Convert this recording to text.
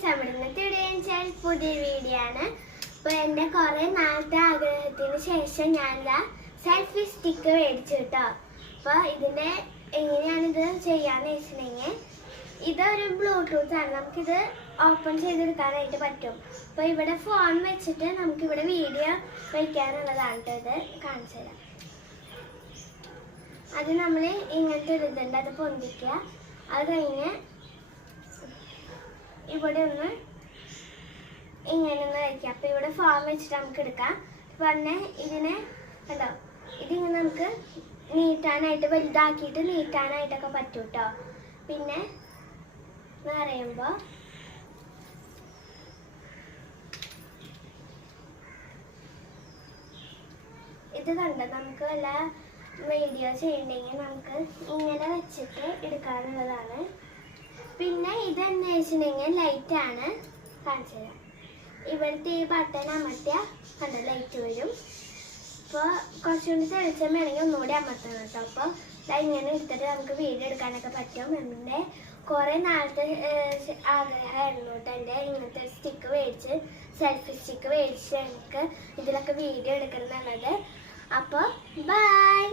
Friends, നമ്മുടെ ഇന്നത്തെ പുതിയ വീഡിയോ ആണ്. അപ്പോൾ എൻ്റെ കുറേ നാളത്തെ ആഗ്രഹത്തിന് ശേഷം ഞാൻ സെൽഫി സ്റ്റിക്ക് മേടിച്ചു കേട്ടോ. അപ്പോൾ ഇതിൻ്റെ എങ്ങനെയാണിത് ചെയ്യാന്ന് വെച്ചിട്ടുണ്ടെങ്കിൽ, ഇതൊരു ബ്ലൂടൂത്ത് ആണ്. നമുക്കിത് ഓപ്പൺ ചെയ്തെടുക്കാനായിട്ട് പറ്റും. അപ്പോൾ ഇവിടെ ഫോൺ വെച്ചിട്ട് നമുക്കിവിടെ വീഡിയോ വയ്ക്കാനുള്ളതാണ് കേട്ടോ. ഇത് കാണിച്ചു തരാം. അത് നമ്മൾ ഇങ്ങനത്തെ ഒരു ഇതുണ്ട്, അത് പൊന്തിക്കുക. അത് കഴിഞ്ഞ് ഇവിടെ ഒന്ന് ഇങ്ങനെ ഒന്ന് വയ്ക്കുക. അപ്പോൾ ഇവിടെ ഫോം വെച്ചിട്ട് നമുക്ക് എടുക്കാം. പറഞ്ഞ ഇതിനെ കണ്ടോ, ഇതിങ്ങനെ നമുക്ക് നീട്ടാനായിട്ട് വലുതാക്കിയിട്ട് നീട്ടാനായിട്ടൊക്കെ പറ്റും കേട്ടോ. പിന്നെ എന്ന് പറയുമ്പോൾ ഇത് കണ്ടോ, നമുക്ക് വല്ല വീഡിയോ ചെയ്യണമെങ്കിൽ നമുക്ക് ഇങ്ങനെ വെച്ചിട്ട് എടുക്കാനുള്ളതാണ്. പിന്നെ ഇതെന്ന് വെച്ചിട്ടുണ്ടെങ്കിൽ ലൈറ്റാണ്. കാണിച്ചു തരാം. ഇവിടുത്തെ ഈ ബട്ടൺ അമർത്തിയാൽ കണ്ടോ ലൈറ്റ് വരും. അപ്പോൾ കുറച്ചുകൂടി തെളിച്ചം വേണമെങ്കിൽ ഒന്നുകൂടി അമർത്തണം കേട്ടോ. അപ്പോൾ ഇങ്ങനെ എടുത്തിട്ട് നമുക്ക് വീഡിയോ എടുക്കാനൊക്കെ പറ്റും. എൻ്റെ കുറേ നാളത്തെ ആഗ്രഹമായിരുന്നു കേട്ടോ എൻ്റെ ഇങ്ങനത്തെ സ്റ്റിക്ക് മേടിച്ച്, സെൽഫി സ്റ്റിക്ക് മേടിച്ച് എനിക്ക് ഇതിലൊക്കെ വീഡിയോ എടുക്കണം എന്നുള്ളത്. അപ്പോൾ ബൈ.